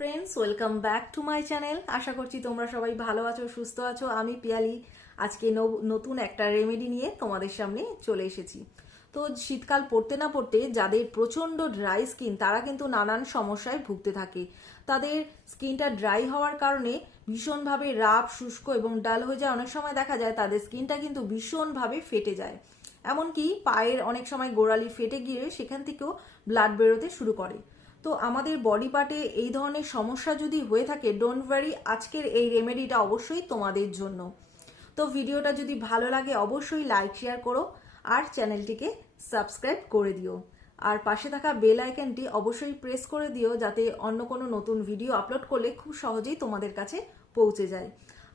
Friends welcome back to my channel আশা করছি তোমরা সবাই ভালো আছো, সুস্থ আছো। আমি পিয়ালি। আজকে নতুন একটা রেমেডি নিয়ে তোমাদের সামনে চলে এসেছি। তো শীতকাল পড়তে না পড়তে যাদের প্রচণ্ড ড্রাই স্কিন তারা কিন্তু নানান সমস্যায় ভুগতে থাকে। তাদের স্কিনটা ড্রাই হওয়ার কারণে ভীষণভাবে রাফ শুষ্ক এবং ডাল হয়ে যায়। অনেক সময় দেখা যায় তাদের স্কিনটা কিন্তু ভীষণভাবে ফেটে যায়। এমনকি পায়ের অনেক সময় গোড়ালি ফেটে গিয়ে সেখান থেকেও ব্লাড বেরোতে শুরু করে। তো আমাদের বডি পার্টে এই ধরনের সমস্যা যদি হয়ে থাকে ডোন্ট ওয়ারি আজকের এই রেমেডিটা অবশ্যই তোমাদের জন্য। তো ভিডিওটা যদি ভালো লাগে, অবশ্যই লাইক শেয়ার করো আর চ্যানেলটিকে সাবস্ক্রাইব করে দিও। আর পাশে থাকা বেল আইকনটি অবশ্যই প্রেস করে দিও যাতে অন্য কোনো নতুন ভিডিও আপলোড করলে খুব সহজেই তোমাদের কাছে পৌঁছে যায়।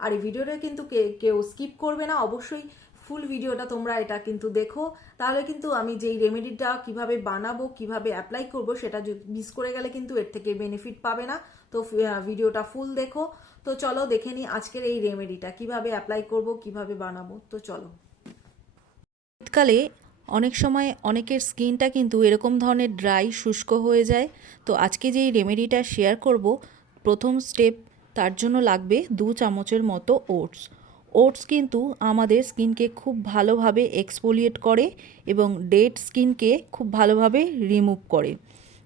আর এই ভিডিওটা কিন্তু কেউ স্কিপ করবে না, অবশ্যই ফুল ভিডিওটা তোমরা এটা কিন্তু দেখো। তাহলে কিন্তু আমি যেই রেমেডিটা কীভাবে বানাবো, কীভাবে অ্যাপ্লাই করব, সেটা মিস করে গেলে কিন্তু এর থেকে বেনিফিট পাবে না। তো ভিডিওটা ফুল দেখো। তো চলো দেখে নিই আজকের এই রেমেডিটা কীভাবে অ্যাপ্লাই করব, কীভাবে বানাবো? তো চলো। শীতকালে অনেক সময় অনেকের স্কিনটা কিন্তু এরকম ধরনের ড্রাই শুষ্ক হয়ে যায়। তো আজকে যেই রেমেডিটা শেয়ার করব, প্রথম স্টেপ তার জন্য লাগবে দু চামচের মতো ওটস ওটস কিন্তু আমাদের স্কিনকে খুব ভালোভাবে এক্সফোলিয়েট করে এবং ডেড স্কিনকে খুব ভালোভাবে রিমুভ করে।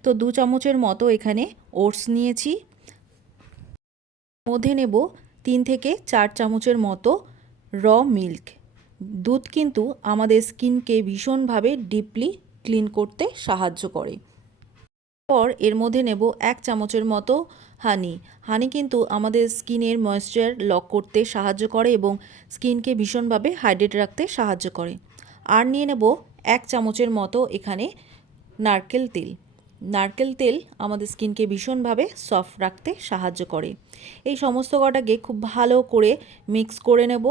তো দু চামচের মতো এখানে ওটস নিয়েছি। মধ্যে নেব তিন থেকে চার চামচের মতো র মিল্ক। দুধ কিন্তু আমাদের স্কিনকে ভীষণভাবে ডিপলি ক্লিন করতে সাহায্য করে। পর এর মধ্যে নেব এক চামচের মতো হানি। হানি কিন্তু আমাদের স্কিনের ময়েশ্চার লক করতে সাহায্য করে এবং স্কিনকে ভীষণভাবে হাইড্রেট রাখতে সাহায্য করে। আর নিয়ে নেব এক চামচের মতো এখানে নারকেল তেল। নারকেল তেল আমাদের স্কিনকে ভীষণভাবে সফট রাখতে সাহায্য করে। এই সমস্ত কটাকে খুব ভালো করে মিক্স করে নেব।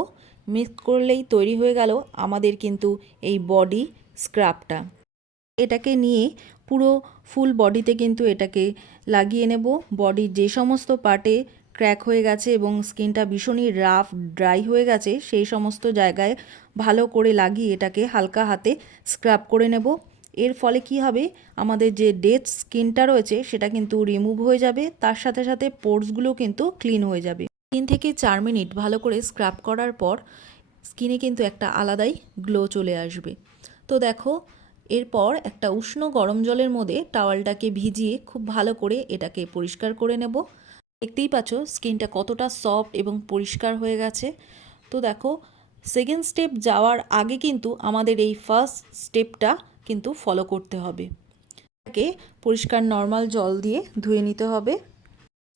মিক্স করলেই তৈরি হয়ে গেল আমাদের কিন্তু এই বডি স্ক্রাবটা। এটাকে নিয়ে পুরো ফুল বডিতে কিন্তু এটাকে লাগিয়ে নেব। বডির যে সমস্ত পার্টে ক্র্যাক হয়ে গেছে এবং স্কিনটা ভীষণই রাফ, ড্রাই হয়ে গেছে, সেই সমস্ত জায়গায় ভালো করে লাগিয়ে এটাকে হালকা হাতে স্ক্রাব করে নেব। এর ফলে কি হবে? আমাদের যে ডেড স্কিনটা রয়েছে সেটা কিন্তু রিমুভ হয়ে যাবে, তার সাথে সাথে পোর্সগুলো কিন্তু ক্লিন হয়ে যাবে। তিন থেকে চার মিনিট ভালো করে স্ক্রাব করার পর স্কিনে কিন্তু একটা আলাদাই গ্লো চলে আসবে। তো দেখো এরপর একটা উষ্ণ গরম জলের মধ্যে টাওয়ালটাকে ভিজিয়ে খুব ভালো করে এটাকে পরিষ্কার করে নেব। দেখতেই পাচ্ছ, স্কিনটা কতটা সফট এবং পরিষ্কার হয়ে গেছে। তো দেখো সেকেন্ড স্টেপ যাওয়ার আগে কিন্তু আমাদের এই ফার্স্ট স্টেপটা কিন্তু ফলো করতে হবে। এটাকে পরিষ্কার নর্মাল জল দিয়ে ধুয়ে নিতে হবে।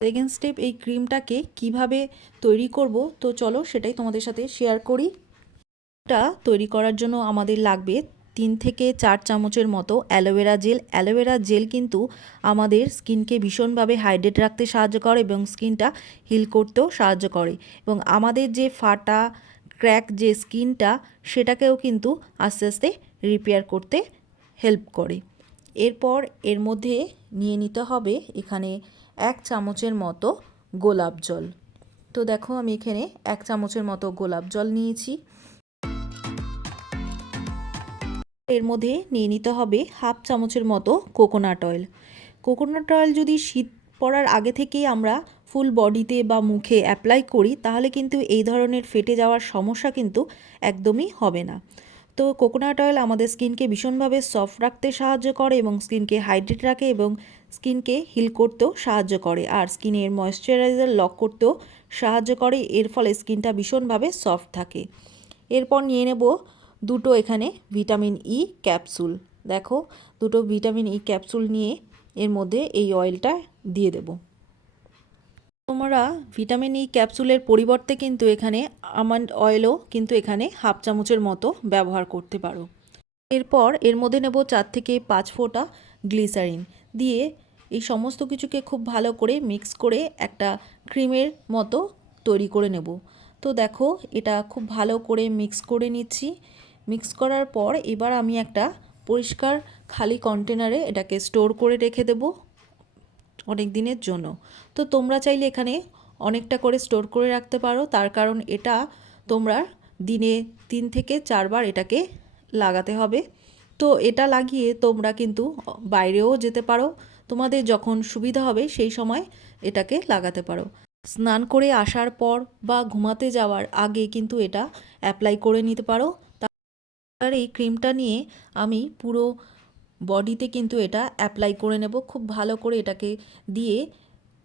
সেকেন্ড স্টেপ এই ক্রিমটাকে কীভাবে তৈরি করব, তো চলো সেটাই তোমাদের সাথে শেয়ার করি। এটা তৈরি করার জন্য আমাদের লাগবে তিন থেকে চার চামচের মতো অ্যালোভেরা জেল। অ্যালোভেরা জেল কিন্তু আমাদের স্কিনকে ভীষণভাবে হাইড্রেট রাখতে সাহায্য করে এবং স্কিনটা হিল করতেও সাহায্য করে। এবং আমাদের যে ফাটা, ক্র্যাক যে স্কিনটা, সেটাকেও কিন্তু আস্তে আস্তে রিপেয়ার করতে হেল্প করে। এরপর এর মধ্যে নিয়ে নিতে হবে এখানে এক চামচের মতো গোলাপ জল। তো দেখো আমি এখানে এক চামচের মতো গোলাপ জল নিয়েছি। এর মধ্যে নিয়ে নিতে হবে হাফ চামচের মতো কোকোনাট অয়েল কোকোনাট অয়েল যদি শীত পড়ার আগে থেকেই আমরা ফুল বডিতে বা মুখে অ্যাপ্লাই করি, তাহলে কিন্তু এই ধরনের ফেটে যাওয়ার সমস্যা কিন্তু একদমই হবে না। তো কোকোনাট অয়েল আমাদের স্কিনকে ভীষণভাবে সফট রাখতে সাহায্য করে এবং স্কিনকে হাইড্রেট রাখে এবং স্কিনকে হিল করতেও সাহায্য করে। আর স্কিনের ময়েশ্চারাইজার লক করতেও সাহায্য করে, এর ফলে স্কিনটা ভীষণভাবে সফট থাকে। এরপর নিয়ে নেব দুটো এখানে ভিটামিন ই ক্যাপসুল। দেখো, দুটো ভিটামিন ই ক্যাপসুল নিয়ে এর মধ্যে এই অয়েলটা দিয়ে দেব। তোমরা ভিটামিন ই ক্যাপসুলের পরিবর্তে কিন্তু এখানে আমন্ড অয়েলও কিন্তু এখানে হাফ চামচের মতো ব্যবহার করতে পারো। এরপর এর মধ্যে নেব চার থেকে পাঁচ ফোঁটা গ্লিসারিন। দিয়ে এই সমস্ত কিছুকে খুব ভালো করে মিক্স করে একটা ক্রিমের মতো তৈরি করে নেব। তো দেখো, এটা খুব ভালো করে মিক্স করে নিচ্ছি। মিক্স করার পর এবার আমি একটা পরিষ্কার খালি কন্টেনারে এটাকে স্টোর করে রেখে দেব অনেক দিনের জন্য। তো তোমরা চাইলে এখানে অনেকটা করে স্টোর করে রাখতে পারো। তার কারণ এটা তোমরা দিনে তিন থেকে চারবার এটাকে লাগাতে হবে। তো এটা লাগিয়ে তোমরা কিন্তু বাইরেও যেতে পারো। তোমাদের যখন সুবিধা হবে সেই সময় এটাকে লাগাতে পারো। স্নান করে আসার পর বা ঘুমাতে যাওয়ার আগে কিন্তু এটা অ্যাপ্লাই করে নিতে পারো। আর এই ক্রিমটা নিয়ে আমি পুরো বডিতে কিন্তু এটা অ্যাপ্লাই করে নেব। খুব ভালো করে এটাকে দিয়ে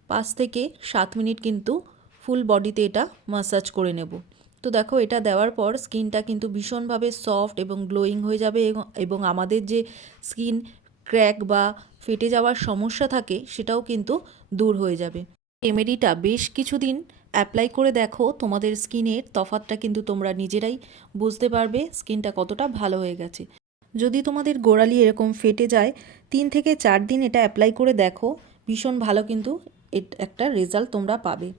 পাঁচ থেকে সাত মিনিট কিন্তু ফুল বডিতে এটা মাসাজ করে নেব। তো দেখো, এটা দেওয়ার পর স্কিনটা কিন্তু ভীষণভাবে সফট এবং গ্লোয়িং হয়ে যাবে এবং আমাদের যে স্কিন ক্র্যাক বা ফেটে যাওয়ার সমস্যা থাকে সেটাও কিন্তু দূর হয়ে যাবে। রেমেডিটা বেশ কিছুদিন অ্যাপ্লাই করে দেখো, তোমাদের স্কিনের তফাতটা কিন্তু তোমরা নিজেরাই বুঝতে পারবে, স্কিনটা কতটা ভালো হয়ে গেছে। যদি তোমাদের গোড়ালি এরকম ফেটে যায়, তিন থেকে চার দিন এটা অ্যাপ্লাই করে দেখো, ভীষণ ভালো কিন্তু একটা রেজাল্ট তোমরা পাবে।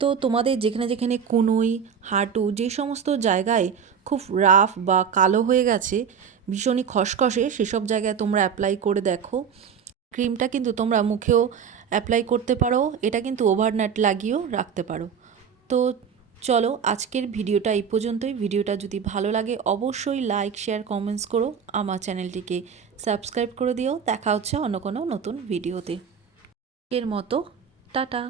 তো তোমাদের যেখানে যেখানে কুনুই, হাঁটু যে সমস্ত জায়গায় খুব রাফ বা কালো হয়ে গেছে, ভীষণই খসখসে, সেসব জায়গায় তোমরা অ্যাপ্লাই করে দেখো। ক্রিমটা কিন্তু তোমরা মুখেও অ্যাপ্লাই করতে পারো, এটা কিন্তু ওভারনাইট লাগিয়েও রাখতে পারো। তো চলো, আজকের ভিডিওটা এই পর্যন্তই। ভিডিওটা যদি ভালো লাগে, অবশ্যই লাইক শেয়ার কমেন্টস করো। আমার চ্যানেলটিকে সাবস্ক্রাইব করে দিও। দেখা হচ্ছে অন্য কোনো নতুন ভিডিওতে। এর মতো, টাটা।